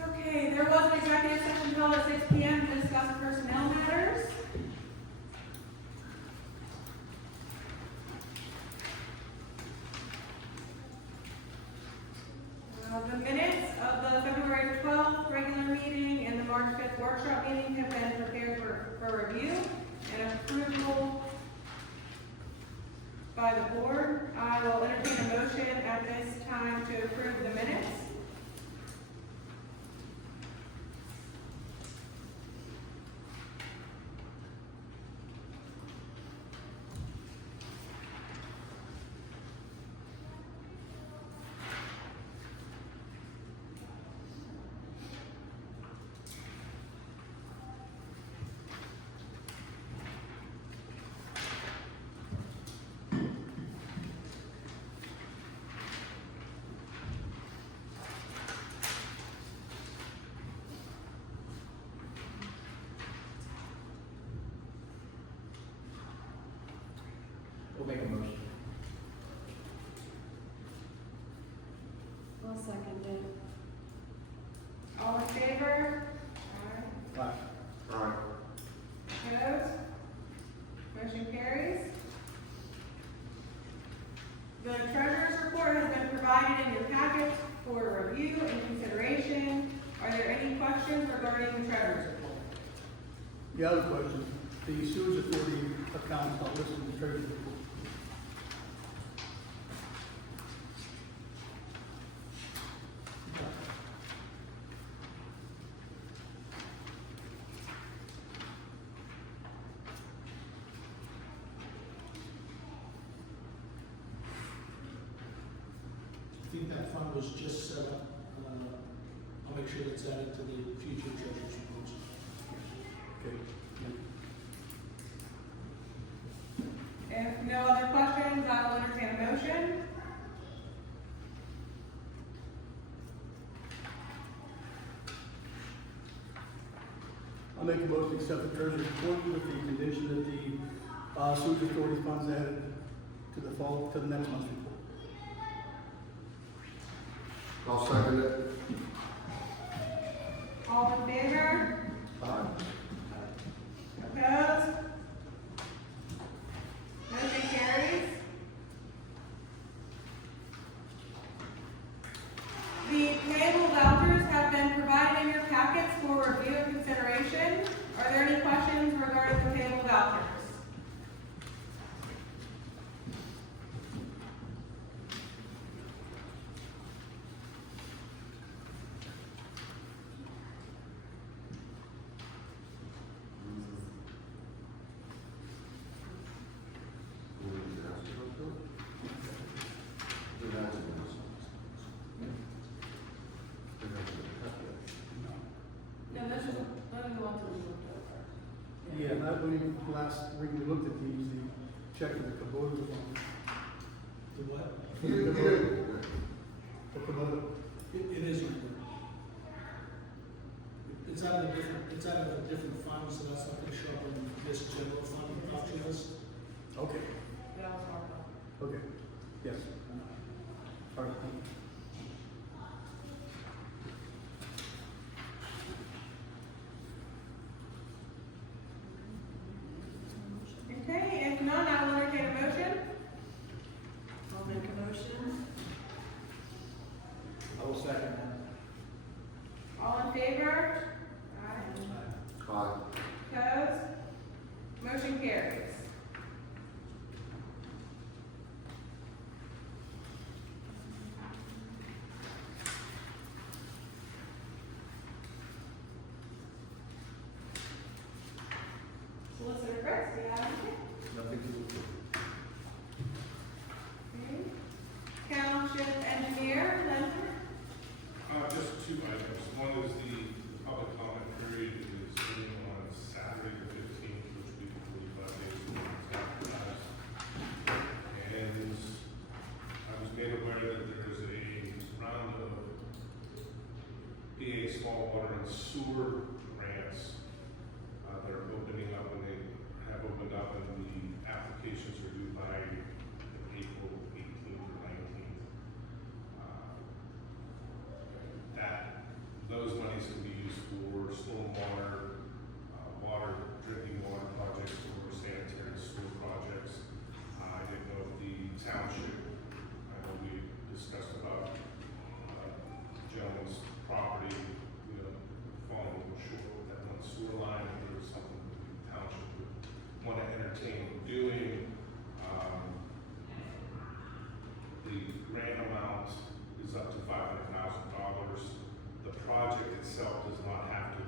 Okay, there was an executive session held at 6 p.m. to discuss personnel matters. The minutes of the February 12th regular meeting and the March 5th workshop meeting have been prepared for review and approval by the board. I will entertain a motion at this time to approve the minutes. We'll make a motion. I'll second it. All in favor? Aye. Aye. Aye. Opposed? Motion carries. The treasurer's report has been provided in your packet for review and consideration. Are there any questions regarding the treasurer's report? The other question, the sewage authority accounts are listed in the treasurer's report. I think that fund was just set up. I'll make sure it's added to the future treasurer's reports. Okay. If no other questions, I will entertain a motion. I'll make a motion to accept the treasurer's report with the condition that the sewage authority funds added to the next month's report. I'll second it. All in favor? Aye. Opposed? Motion carries. The payable vouchers have been provided in your packets for review and consideration. Are there any questions regarding the payable vouchers? No, those are the ones that we looked over. Yeah, and I believe last week we looked at these, the check of the Kubota fund. The what? The Kubota. It is in there. It's out of a different fund, so that's not gonna show up in this general fund voucher list. Okay, That was marked up. okay, yes. All right, thank you. Okay, if none, I will entertain a motion. I'll make a motion. I will second that. All in favor? Aye. Aye. Opposed? Motion carries. the sewer grants that are opening up, and they have opened up, and the applications are due by April 18th or 19th. Those monies can be used for stormwater, drinking water projects, or sanitary sewer projects. I didn't know if the township, I know we discussed about gentleman's property, falling a little short with that one sewer line, if there was something that the township would want to entertain doing. The grant amount is up to $500,000. The project itself does not have to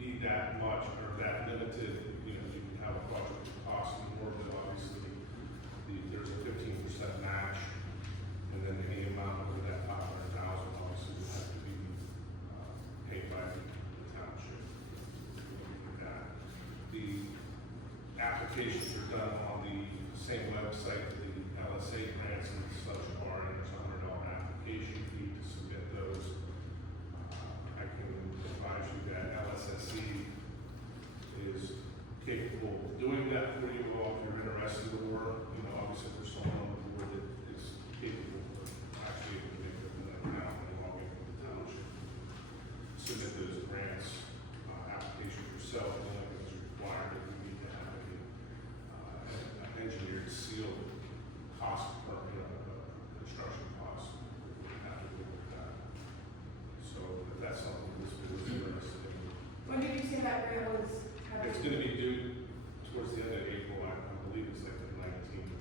be that much or that limited. You can have a project that costs more, but obviously there's a 15% match, and then any amount over that $500,000 obviously would have to be paid by the township. The applications are done on the same website that the LSA grants and such are, and there's a $100 application fee to submit those. I can advise you that LSSE is capable of doing that for you all if you're interested, or, obviously for someone on the board that is capable of actually making an account and logging with the township. Submit those grants, applications yourself, and only things required that you need to have an engineered sealed cost per, construction cost. We have to do with that. So if that's something this board is interested in. When did you say that grant was? It's gonna be due towards the end of April, I believe it's like the 19th.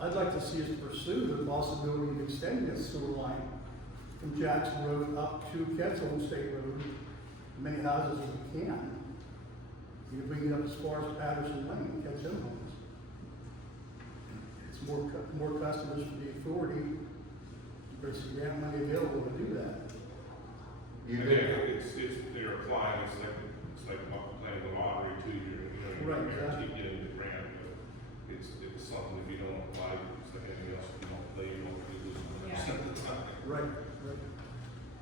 I'd like to see us pursue the possibility of extending this sewer line from Jackson Road up to Ketchum State Road, as many houses as we can. You can bring it up as far as Patterson Lane, Ketchum homes. It's more customers for the authority, there's some grant money available to do that. You Again, they're applying, it's like playing the lottery too, you're Right, guaranteed getting the grant, but it's something if you don't apply, it's like anything else, if you don't play, you won't lose 100% of the time. Right.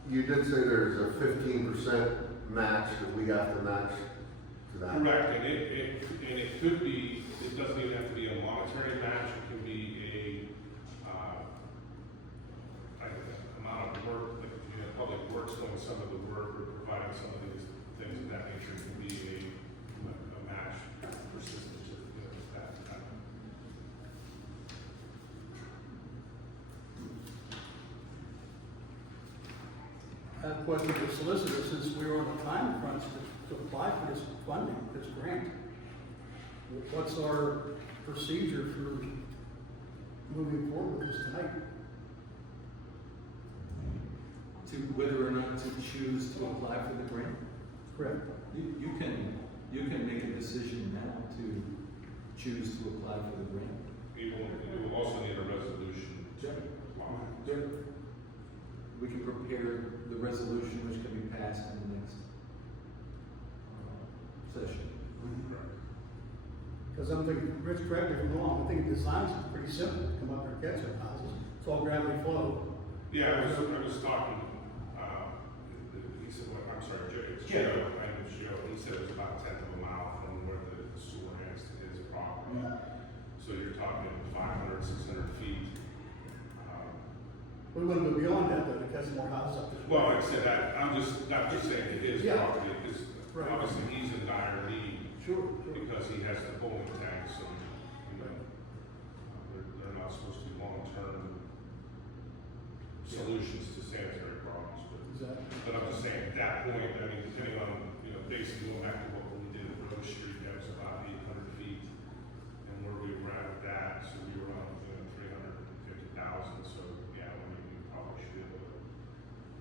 You did say there's a 15% match that we have to match to that. Correct, and it could be, it doesn't even have to be a monetary match, it can be amount of work, like, public works doing some of the work, or providing some of these things of that nature, can be a match percentage of that. I have a question for the solicitor, since we were on the time crunch to apply for this funding, this grant. What's our procedure for moving forward with this tonight? To whether or not to choose to apply for the grant? Correct. You can make a decision now to choose to apply for the grant. You will also need a resolution to apply. We can prepare the resolution which can be passed in the next session. Because I'm thinking, Rich, correct me if I'm wrong, I think the designs are pretty simple, come up and catch up houses, it's all gravity flow. Yeah, I was talking, he said, well, I'm sorry, Joe, it's Joe, I know it's Joe, he said it was about 1/10 of a mile from where the sewer ends to his property. So you're talking 500, 600 feet. We want to go beyond that though, to catch more houses up this way. Well, like I said, I'm just saying it is Yeah. property, because Right. obviously he's in dire need, Sure. because he has the pulling tanks, and, they're not supposed to be long-term solutions to sanitary problems, but. Exactly. But I'm just saying, at that point, I mean, depending on, basically going back to what we did at Rose Street, that was about 800 feet. And where we were at with that, so we were on, 350,000, so, yeah, we probably should be able to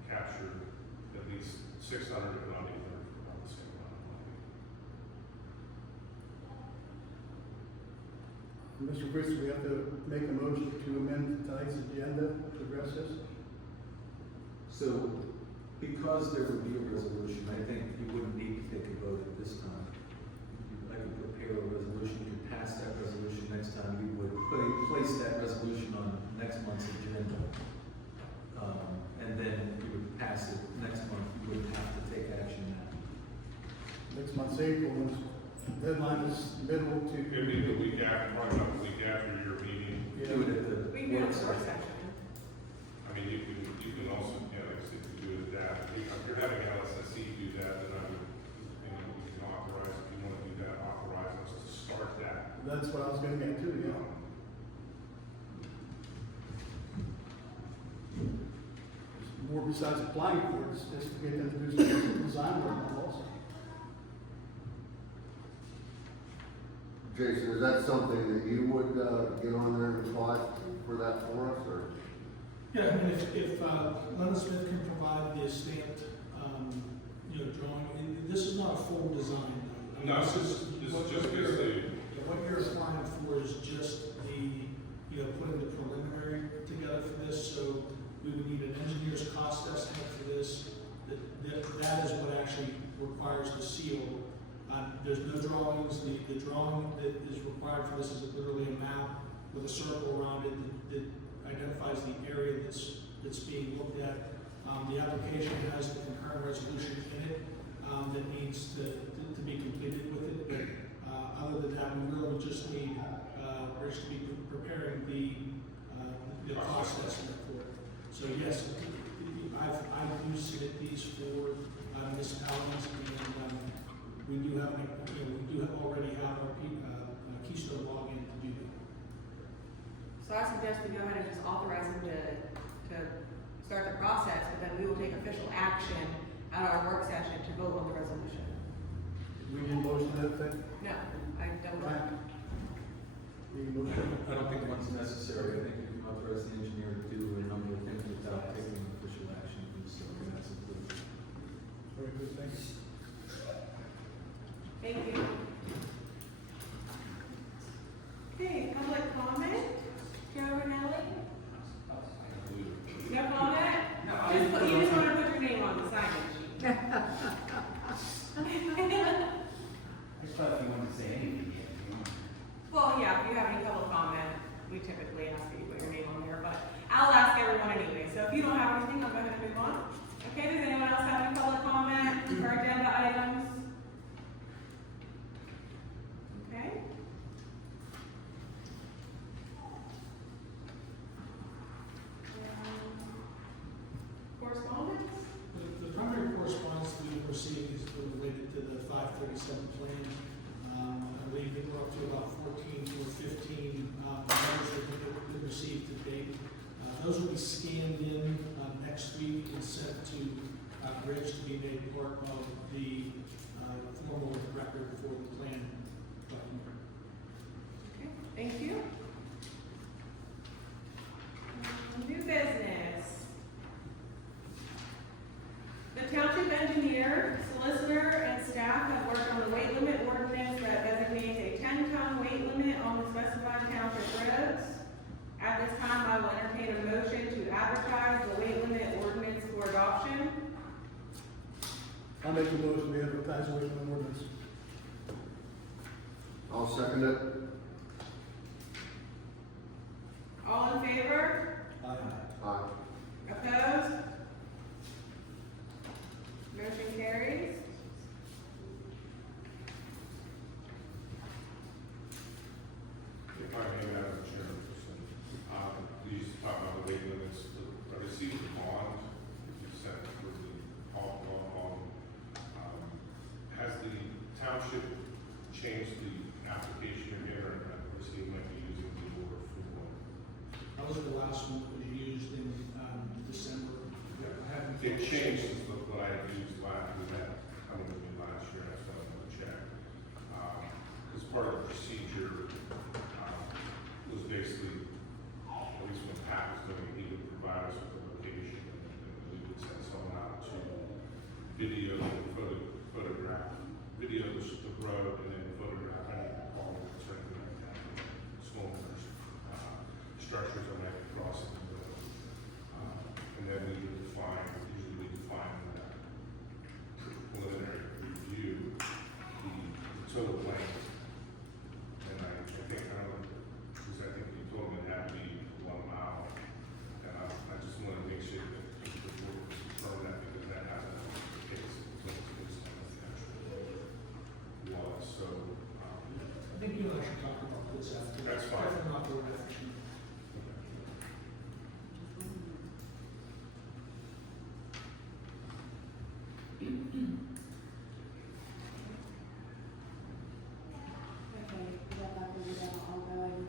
capture at least 600, if not 800, for about the same amount of money. Mr. Brits, we have to make a motion to amend tonight's agenda to address this. So, because there would be a resolution, I think you wouldn't need to take a vote at this time. I could prepare a resolution, you could pass that resolution next time, we would place that resolution on next month's agenda. pass it next month, you wouldn't have to take action now. Next month's April, and deadline is middle to. Maybe the week after, probably not the week after your meeting. Yeah. Do it at the. We can do it in the work work session. session. I mean, you can also, you know, like I said, you do it that, if you're having LSSE do that, then I would, you know, we can authorize, if you want to do that, authorize us to start that. That's what I was gonna get to, yeah. There's more besides applying for it, it's just to get them to do some design work on it also. Jason, is that something that you would, get on there and apply for that for us, or? Yeah, I mean, if Leonard Smith can provide the stamped, you know, drawing, and this is not a full design. I mean, No, this is just basically, Yeah, what you're applying for is just the, you know, putting the preliminary together for this, so we would need an engineer's cost estimate for this. That is what actually requires the seal. There's no drawings, the drawing that is required for this is literally a map with a circle around it that identifies the area that's being looked at. The application has the concurrent resolution in it, that needs to be completed with it, but, other than that, we really just need, Rich to be preparing the cost estimate for it. So yes, I do submit these for, municipalities, and, we do have, you know, we do already have our Keystone login to do that. So I suggest we go ahead and just authorize him to start the process, but then we will take official action at our work session to vote on the resolution. We need a motion to that effect? No, I don't. Ryan? Need a motion? I don't think one's necessary, I think you can authorize the engineer to do a number of things without taking official action, so that's included. Very good, thank you. Thank you. Okay, public comment? Joe Rinelli? No comment? No. You just want to put your name on the signage. I just thought if you wanted to say anything, Well, yeah, if you have any public comment, we typically ask that you put your name on there, but I'll ask everyone anyway. So if you don't have anything, I'll go ahead and move on. Okay, does anyone else have any public comment for agenda items? Okay. Correspondence? The primary correspondence we received is related to the 537 plan. I believe that we're up to about 14 or 15 letters that have been received to date. Those will be scanned in next week and sent to Rich to be made part of the formal record for the plan document. Okay, thank you. New business. The township engineer, solicitor, and staff have worked on the weight limit ordinance that designates a 10-ton weight limit on the specified township roads. At this time, I will entertain a motion to advertise the weight limit ordinance for adoption. I'll make a motion to advertise with an ordinance. I'll second it. All in favor? Aye. Aye. Opposed? Motion carries. if I may, Madam Chairperson, please talk about the weight limits. I received the bond, you sent for the bond. Has the township changed the application again, or has he might be using the order for one? That was the last one that was used in December. I haven't. It changed since what I had used last, we had, coming with me last year, that's what I want to check. As part of the procedure, was basically, at least when Pat was doing, he would provide us with a location, and we would send someone out to video, photograph, video the road, and then photograph any problems, certain storms, structures on that crossing the road. And then we would define, usually we define that preliminary review, the total length. And I think, because I think you told me it had to be 1 mile. And I just want to make sure that before we confirm that, do this after. That's fine. Definitely not doing after. Okay, we got that, we got all going.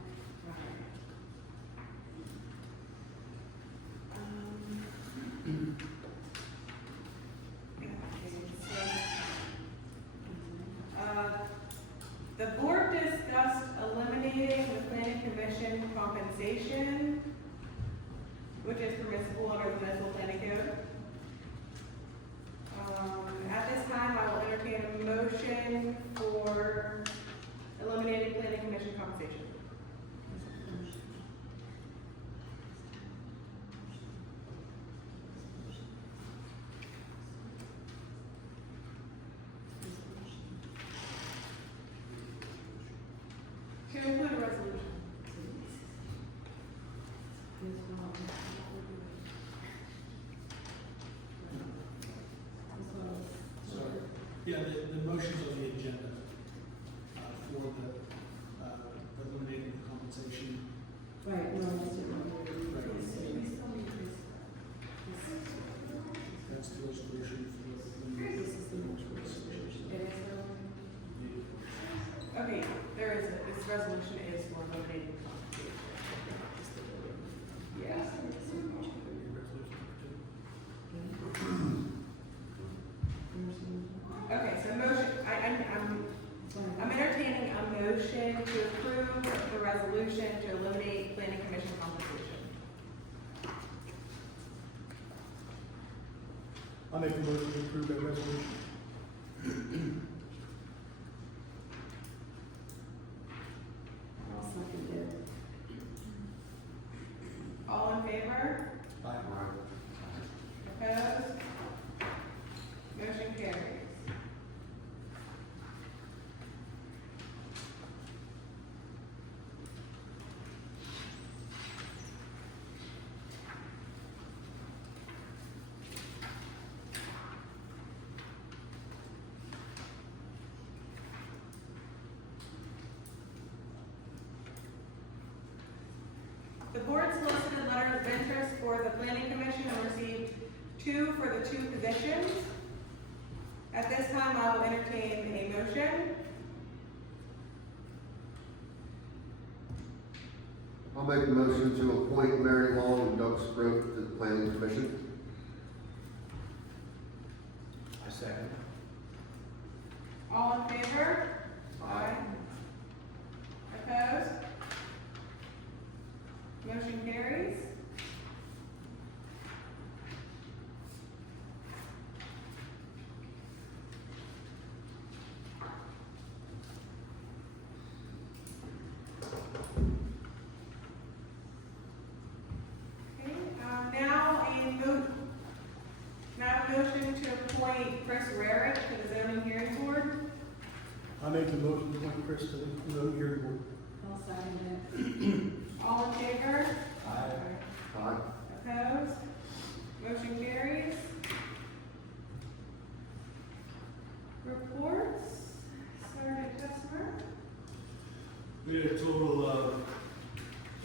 The board discussed eliminating the planning commission compensation, which is permissible under the municipal planning code. At this time, I will entertain a motion for eliminating planning commission compensation. To include a resolution. Sorry. Yeah, the motion's on the agenda, for the, eliminating the compensation. Right, no, that's it. That's the resolution for the. This is the resolution. It is Okay, this resolution is for eliminating compensation. Yes. Okay, so motion, I'm entertaining a motion to approve the resolution to eliminate planning commission compensation. I'll make a motion to approve that resolution. I'll second it. All in favor? Opposed? Motion carries. The board solicited letters of interest for the planning commission and received 2 for the 2 positions. At this time, I will entertain a motion. I'll make a motion to appoint Mary Long and Doug Sproat to the planning commission. I second. All in favor? Aye. Opposed? Motion carries. Okay, now a motion to appoint Chris Rarick to the zoning hearing board. I make the motion to appoint Chris to the zoning hearing board. I'll second it. All in favor? Aye. Opposed? Motion carries. Reports, Saturday customer. We had a total of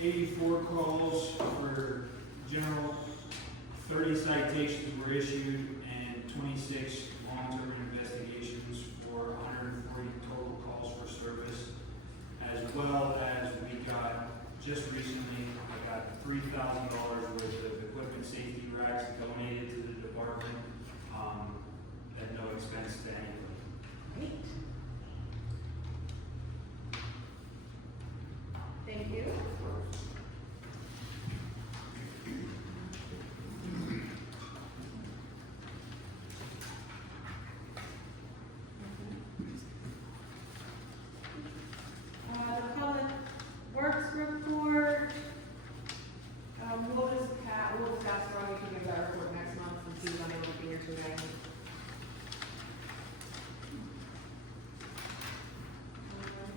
84 calls for general, 30 citations were issued, and 26 long-term investigations for 140 total calls for service, as well as we got, just recently, I got $3,000 worth of equipment safety racks donated to the department, at no expense to anyone. Great. Thank you. The public works report, we'll just ask Ronnie to give that report next month since he's unable to be here today.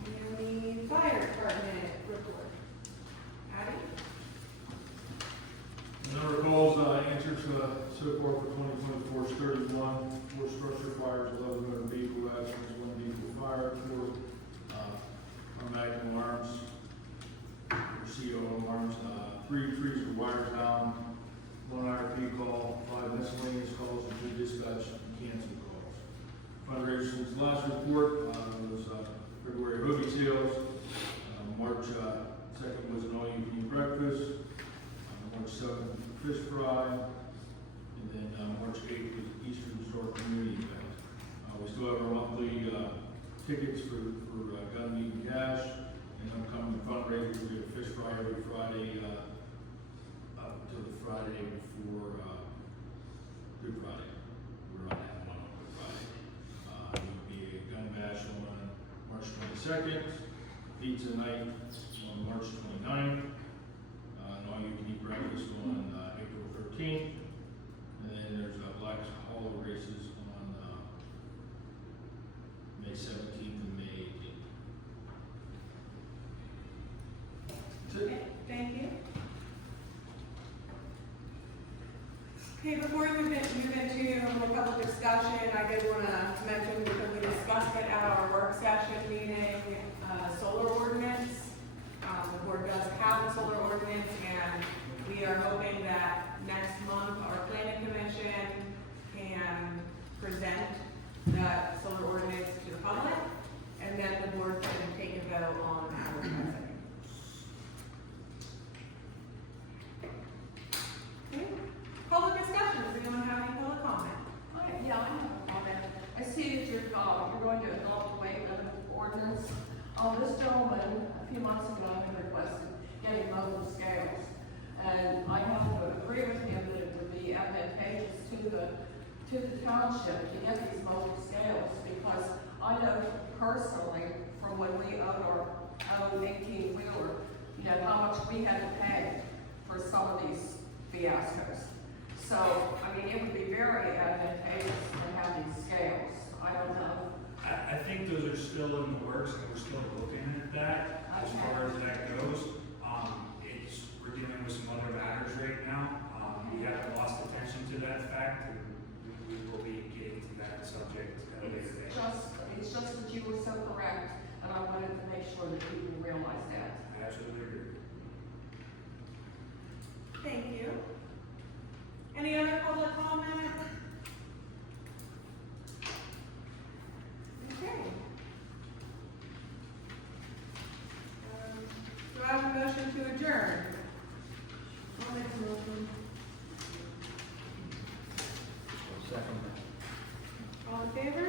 And the fire department report. Addie? The number of calls answered so far for 2024 is 31, 4 structure fires, 11 motor vehicle accidents, 1 vehicle fire, 4 magnum alarms. 3 trees or wires down, 1 IRP call, 5 miscellaneous calls, and 2 dispatch and cancel calls. Fundraisers, last report, was, February hoagie sales, March, 2nd was an all-you-can-eat breakfast, March 7th, fish fry, and then, March 8th was Eastern Star Community Event. We still have our monthly, tickets for gun meat and cash, and upcoming fundraisers. We have a fish fry every Friday, up until the Friday before, Good Friday. We're on that one on Good Friday. There will be a gun bash on March 22nd, pizza night on March 29th, and all-you-can-eat breakfast on, April 13th, and then there's, Black Hollow races on, May 17th and May 18th. That's it. Thank you. Okay, before we move into a public discussion, I did want to mention, because we discussed it at our work session meeting, solar ordinance. The board does have a solar ordinance, and we are hoping that next month our planning commission can present that solar ordinance to the public, and then the board can take a vote on advertising. Okay. Public discussion, does anyone have any public comment? Yeah, I have a comment. I see that you're going to adopt the weight limit ordinance. This gentleman, a few months ago, had requested getting mobile scales. And I have to agree with him that it would be advantageous to the township to get these mobile scales, because I know personally from when we owned our own 18-wheeler, you know, how much we had to pay for some of these fiascos. So, I mean, it would be very advantageous to have these scales. I don't know. I think those are still in the works, and we're still looking at that, as far as that goes. We're dealing with some other matters right now. We haven't lost attention to that fact, and we will be getting to that subject at a later date. It's just that you were so correct, and I wanted to make sure that people realize that. I absolutely agree. Thank you. Any other public comment? Okay. Do I have a motion to adjourn? I'll make a motion. Second. All in favor?